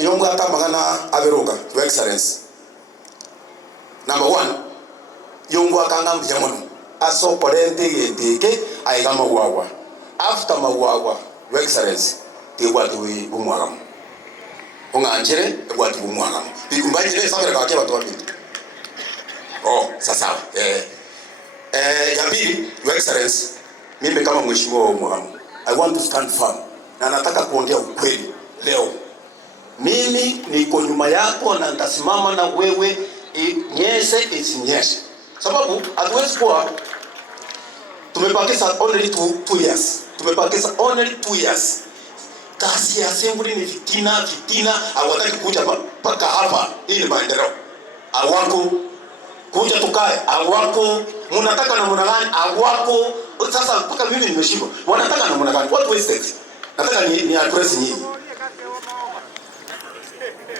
yonga ta magana aberoga your excellence. Number 1, yongo akanga mjamono aso korente yendeke aigama wawa. After mawawa your excellence te wati we bumwagam. Onga anjere wati bumwagam. Bikumbanjire sabere kwa watu wapi. Oh, sasa. Ya pili, your excellence, mimi kama mheshimiwa wa Mwagamu, I want to stand firm. Na nataka kuongea ukweli leo. Mimi niko nyuma yako na nitasimama na wewe nyese isinyeshe. Sababu hatuwezi kuwa tumepakisa only 2 years. Tumepakisa only 2 years. Kasi ya assembly ni fitina, hawataki kuja mpaka hapa ili maendeleo. Hawako kuja tukae, hawako mnataka na mwana gani? Hawako sasa mpaka mimi nimeshindwa. Wanataka na mwana gani? What wasted? Nataka ni address nyinyi.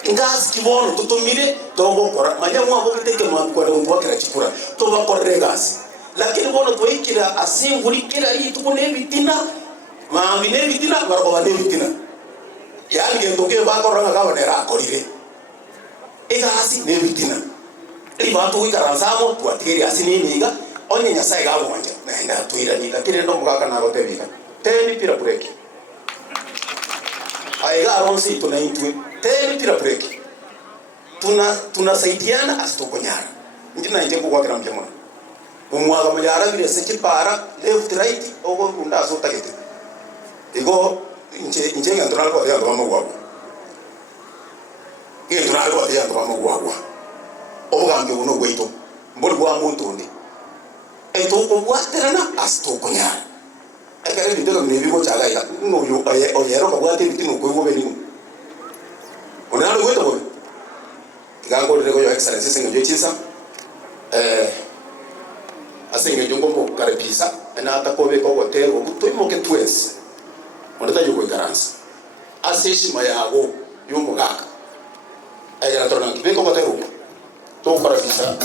Ingas kibono tutumire tobo kora manya mwa bokiteke mwa kwa ndo wakira chikura toba koregas lakini bono toikira asinguri kira hii tukune bitina ma bine bitina barko bane bitina yani ngendoke bakoranga kabonera akorire igasi ne bitina ibatu ikaranzamo twatiri asini niga onye nyasaye gabonja na ina tuira ni lakini ndo mugaka na rotebika teni pira break aiga aronsi tunaitwe teni pira break tunasaidiana asitokonyara njina nje kwa kila mjamaa umwaga mjara vile sekipara left right ogo kunda so tagete ego nje ngandral kwa ya mama wako ngandral kwa ya mama wako ogange uno gweito mboli bwa muntu ndi eto ko bwaterana asitokonyara ekare bitego nebigo chagaika no yo oyero kwa bwate bitino ko go beni onalo gweito ko gango rego your excellence singa jochisa asinga jongombo karepisa na atakobe ko hotel obutoimo ke twes ondata yuko garansi aseshima yago yumbo gaka ayara tona kibeko hotel to karepisa